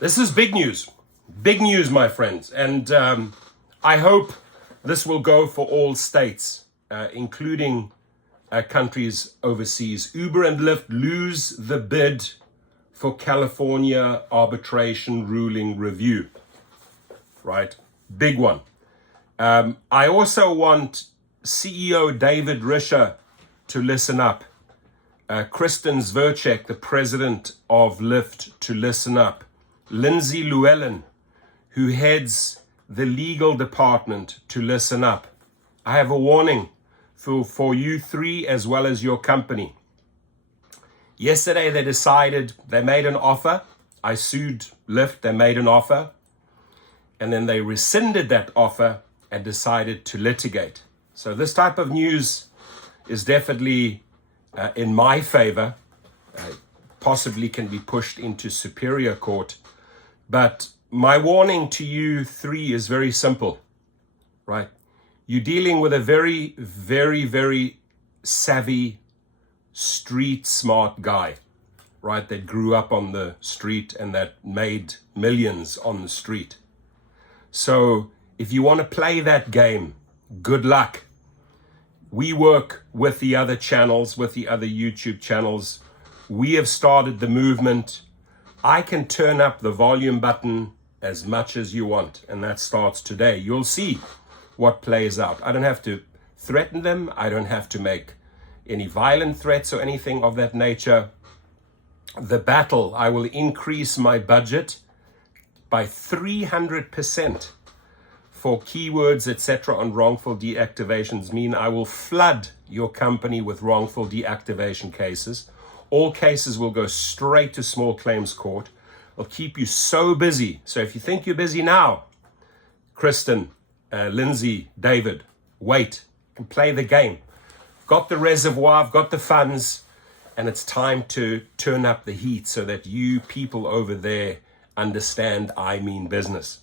This is big news, my friends. And I hope this will go for all states, including countries overseas. Uber and Lyft lose the bid for California Arbitration Ruling review, right? Big one. I also want CEO David Risher to listen up. Kristen Zverchek, the president of Lyft, to listen up. Lindsay Llewellyn, who heads the legal department, to listen up. I have a warning for you three as well as your company. Yesterday they made an offer. I sued Lyft, they made an offer. And then they rescinded that offer and decided to litigate. So this type of news is definitely in my favor, possibly can be pushed into superior court. But my warning to you three is very simple, right? You're dealing with a very, very, very savvy, street smart guy, right? That grew up on the street and that made millions on the street. So if you want to play that game, good luck. We work with the other channels, with the other YouTube channels. We have started the movement. I can turn up the volume button as much as you want, and that starts today. You'll see what plays out. I don't have to threaten them. I don't have to make any violent threats or anything of that nature. The battle, I will increase my budget by 300% for keywords, etc. on wrongful deactivations. Mean I will flood your company with wrongful deactivation cases. All cases will go straight to small claims court. It'll keep you so busy. So if you think you're busy now, Kristen, Lindsay, David, wait and play the game. Got the reservoir, I've got the funds, and it's time to turn up the heat so that you people over there understand I mean business.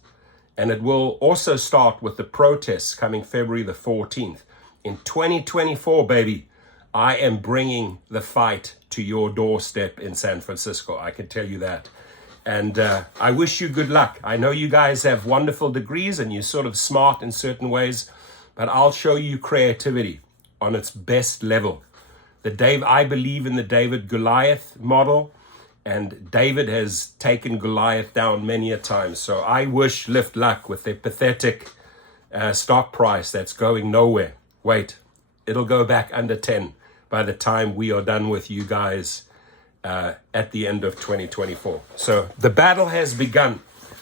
And it will also start with the protests coming February the 14th. In 2024, baby, I am bringing the fight to your doorstep in San Francisco. I can tell you that. And I wish you good luck. I know you guys have wonderful degrees and you're sort of smart in certain ways, but I'll show you creativity on its best level. I believe in the David Goliath model, and David has taken Goliath down many a time. So I wish Lyft luck with their pathetic stock price that's going nowhere. Wait, it'll go back under 10 by the time we are done with you guys at the end of 2024. So the battle has begun.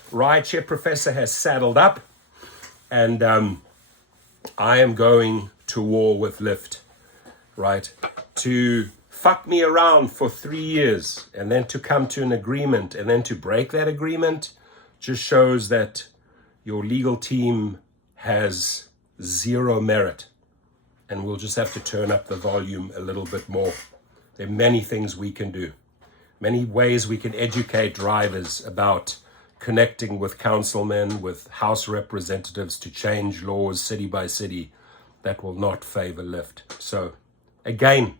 Rideshare Professor has saddled up, and I am going to war with Lyft, right? To fuck me around for 3 years and then to come to an agreement and then to break that agreement just shows that your legal team has zero merit. And we'll just have to turn up the volume a little bit more. There are many things we can do, many ways we can educate drivers about connecting with councilmen, with House representatives to change laws city by city that will not favor Lyft. So again,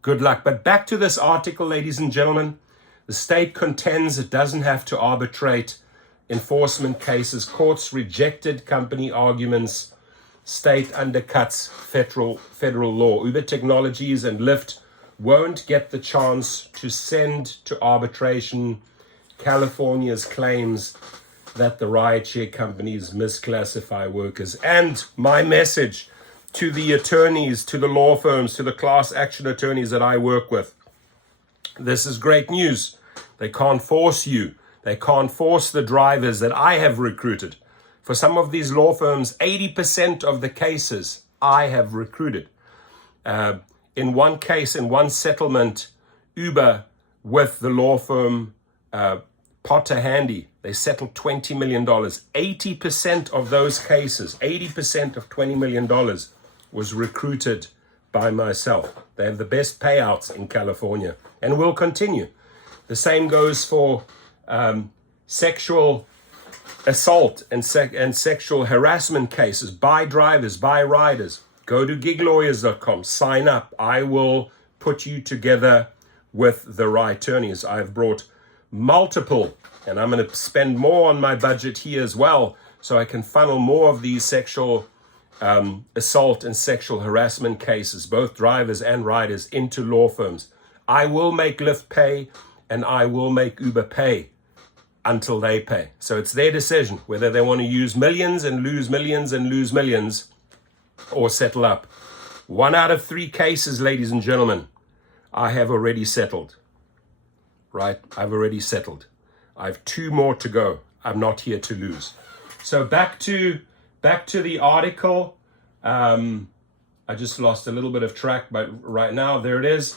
good luck. But back to this article, ladies and gentlemen. The state contends it doesn't have to arbitrate enforcement cases. Courts rejected company arguments. State undercuts federal law. Uber Technologies and Lyft won't get the chance to send to arbitration California's claims that the rideshare companies misclassify workers. And my message to the attorneys, to the law firms, to the class action attorneys that I work with. This is great news. They can't force you. They can't force the drivers that I have recruited. For some of these law firms, 80% of the cases I have recruited. In one case, in one settlement, Uber with the law firm Potter Handy, they settled $20 million. 80% of those cases, 80% of $20 million was recruited by myself. They have the best payouts in California and will continue. The same goes for sexual assault and sexual harassment cases by drivers, by riders. Go to giglawyers.com, sign up. I will put you together with the right attorneys. I've brought multiple, and I'm going to spend more on my budget here as well, so I can funnel more of these sexual assault and sexual harassment cases, both drivers and riders, into law firms. I will make Lyft pay, and I will make Uber pay until they pay. So it's their decision whether they want to use millions and lose millions and lose millions, or settle up. 1 out of 3 cases, ladies and gentlemen, I have already settled. Right? I've already settled. I have 2 more to go. I'm not here to lose. So back to the article. I just lost a little bit of track, but right now, there it is.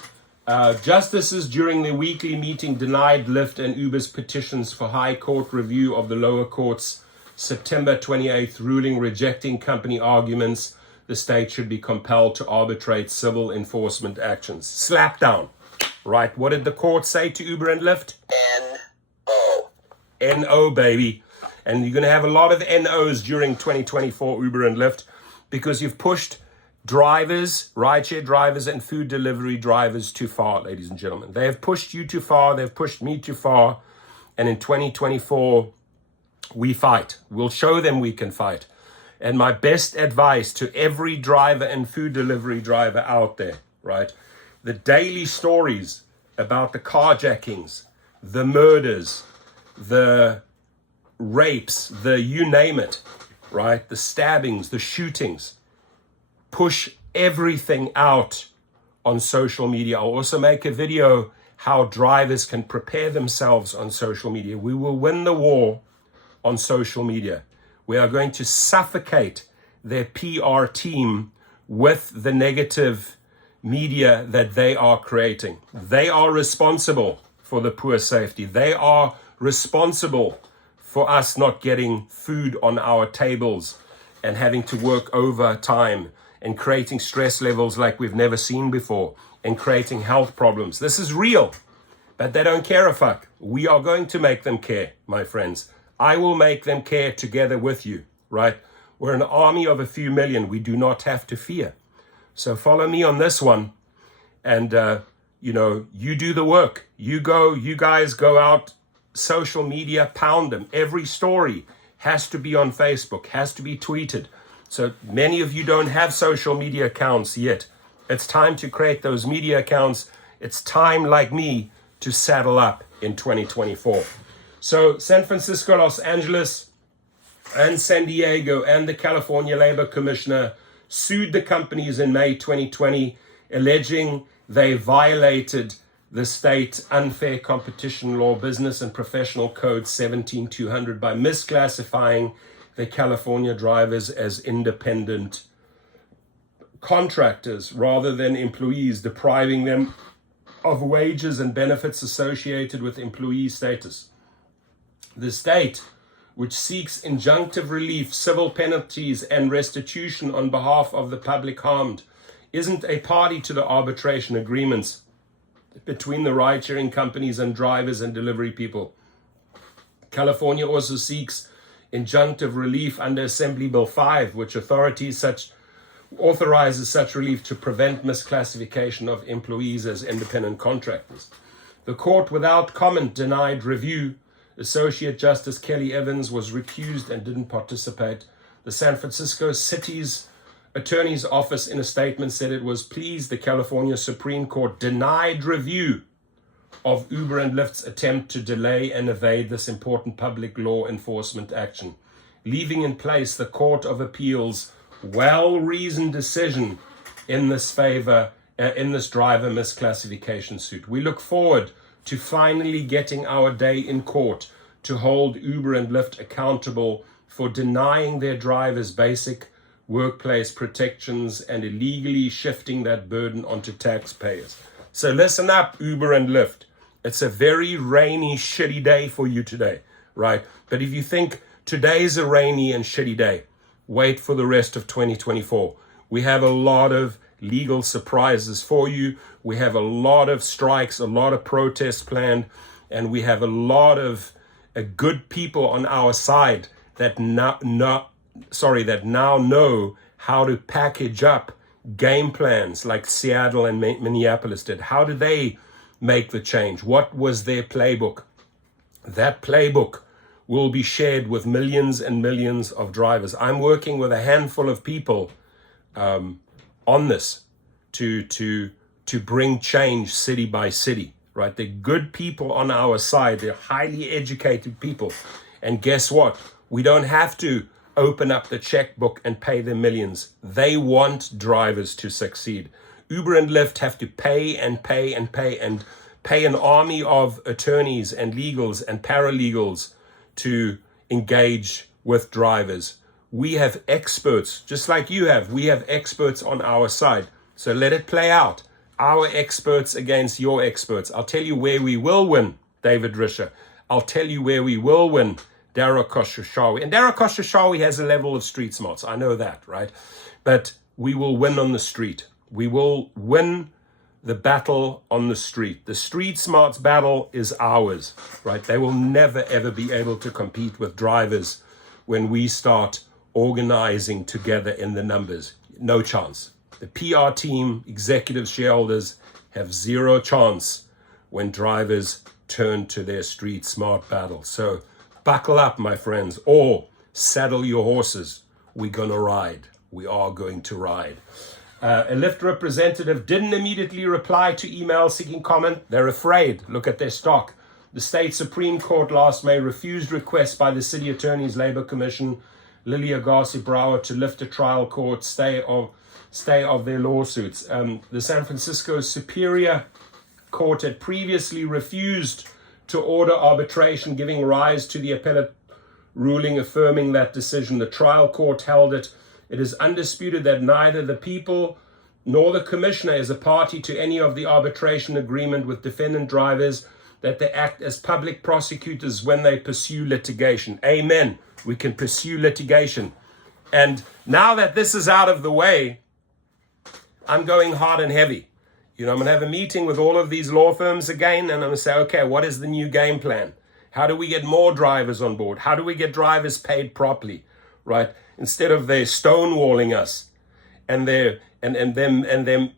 Justices during the weekly meeting denied Lyft and Uber's petitions for High Court review of the lower court's September 28th ruling rejecting company arguments the state should be compelled to arbitrate civil enforcement actions. Slap down. Right? What did the court say to Uber and Lyft? N-O. N-O, baby. And you're going to have a lot of N-Os during 2024, Uber and Lyft, because you've pushed drivers, rideshare drivers, and food delivery drivers too far, ladies and gentlemen. They have pushed you too far. They've pushed me too far. And in 2024, we fight. We'll show them we can fight. And my best advice to every driver and food delivery driver out there, right? The daily stories about the carjackings, the murders, the rapes, the you name it, right? The stabbings, the shootings. Push everything out on social media. I'll also make a video how drivers can prepare themselves on social media. We will win the war on social media. We are going to suffocate their PR team with the negative media that they are creating. They are responsible for the poor safety. They are responsible for us not getting food on our tables and having to work overtime and creating stress levels like we've never seen before and creating health problems. This is real, but they don't care a fuck. We are going to make them care, my friends. I will make them care together with you, right? We're an army of a few million. We do not have to fear. So follow me on this one. And, you do the work. You guys go out, social media, pound them. Every story has to be on Facebook, has to be tweeted. So many of you don't have social media accounts yet. It's time to create those media accounts. It's time, like me, to saddle up in 2024. So San Francisco, Los Angeles, and San Diego and the California Labor Commissioner sued the companies in May 2020, alleging they violated the state unfair competition law, business and professional code 17200 by misclassifying the California drivers as independent contractors rather than employees, depriving them of wages and benefits associated with employee status. The state, which seeks injunctive relief, civil penalties, and restitution on behalf of the public harmed, isn't a party to the arbitration agreements between the ride-sharing companies and drivers and delivery people. California also seeks injunctive relief under Assembly Bill 5, which authorizes such relief to prevent misclassification of employees as independent contractors. The court, without comment, denied review. Associate Justice Kelly Evans was recused and didn't participate. The San Francisco City's Attorney's Office, in a statement, said it was pleased the California Supreme Court denied review of Uber and Lyft's attempt to delay and evade this important public law enforcement action, leaving in place the Court of Appeals' well-reasoned decision in this driver misclassification suit. We look forward to finally getting our day in court to hold Uber and Lyft accountable for denying their drivers basic workplace protections and illegally shifting that burden onto taxpayers. So listen up, Uber and Lyft. It's a very rainy, shitty day for you today, right? But if you think today's a rainy and shitty day, wait for the rest of 2024. We have a lot of legal surprises for you. We have a lot of strikes, a lot of protests planned, and we have a lot of good people on our side that now know how to package up game plans like Seattle and Minneapolis did. How did they make the change? What was their playbook? That playbook will be shared with millions and millions of drivers. I'm working with a handful of people on this to bring change city by city, right? They're good people on our side. They're highly educated people. And guess what? We don't have to open up the checkbook and pay them millions. They want drivers to succeed. Uber and Lyft have to pay and pay and pay and pay an army of attorneys and legals and paralegals to engage with drivers. We have experts, just like you have. We have experts on our side. So let it play out. Our experts against your experts. I'll tell you where we will win, David Risher. I'll tell you where we will win, Dara Khosrowshahi. And Dara Khosrowshahi has a level of street smarts. I know that, right? But we will win on the street. We will win the battle on the street. The street smarts battle is ours, right? They will never, ever be able to compete with drivers when we start organizing together in the numbers. No chance. The PR team, executives, shareholders have zero chance when drivers turn to their street smart battle. So buckle up, my friends, or saddle your horses. We're going to ride. We are going to ride. A Lyft representative didn't immediately reply to email seeking comment. They're afraid. Look at their stock. The state Supreme Court last May refused requests by the City Attorney's Labor Commission, Lily Agassi-Brower, to lift a trial court stay of their lawsuits. The San Francisco Superior Court had previously refused to order arbitration, giving rise to the appellate ruling affirming that decision. The trial court held it. It is undisputed that neither the people nor the commissioner is a party to any of the arbitration agreement with defendant drivers, that they act as public prosecutors when they pursue litigation. Amen. We can pursue litigation. And now that this is out of the way, I'm going hard and heavy. I'm going to have a meeting with all of these law firms again, and I'm going to say, okay, what is the new game plan? How do we get more drivers on board? How do we get drivers paid properly, right? Instead of they stonewalling us and them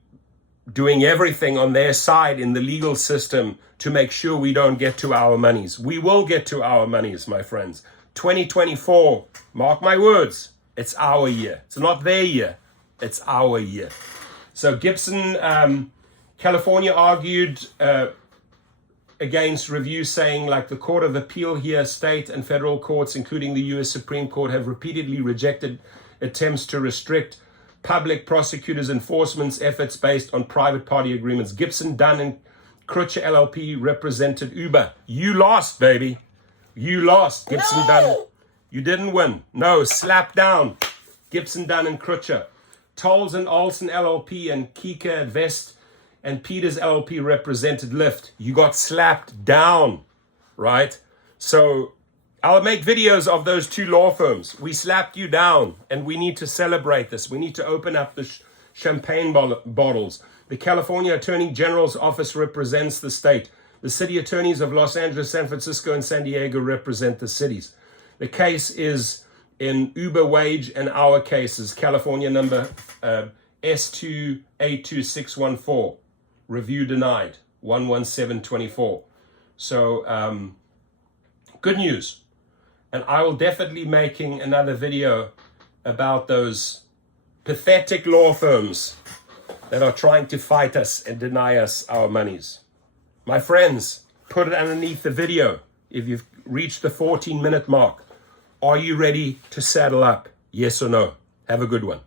doing everything on their side in the legal system to make sure we don't get to our monies. We will get to our monies, my friends. 2024, mark my words, it's our year. It's not their year, it's our year. So Gibson, California argued against review, saying, like, the Court of Appeal here, state and federal courts, including the U.S. Supreme Court, have repeatedly rejected attempts to restrict public prosecutors' enforcement efforts based on private party agreements. Gibson, Dunn, and Crutcher LLP represented Uber. You lost, baby. You lost, Gibson, Dunn. You didn't win. No, slap down. Gibson, Dunn, and Crutcher. Tolles and Olson LLP and Kika Vest and Peters LLP represented Lyft. You got slapped down, right? So I'll make videos of those two law firms. We slapped you down, and we need to celebrate this. We need to open up the champagne bottles. The California Attorney General's office represents the state. The city attorneys of Los Angeles, San Francisco, and San Diego represent the cities. The case is in Uber wage, and our case is California number S282614. Review denied, 11724. So good news. And I will definitely making another video about those pathetic law firms that are trying to fight us and deny us our monies. My friends, put it underneath the video if you've reached the 14-minute mark. Are you ready to saddle up? Yes or no? Have a good one.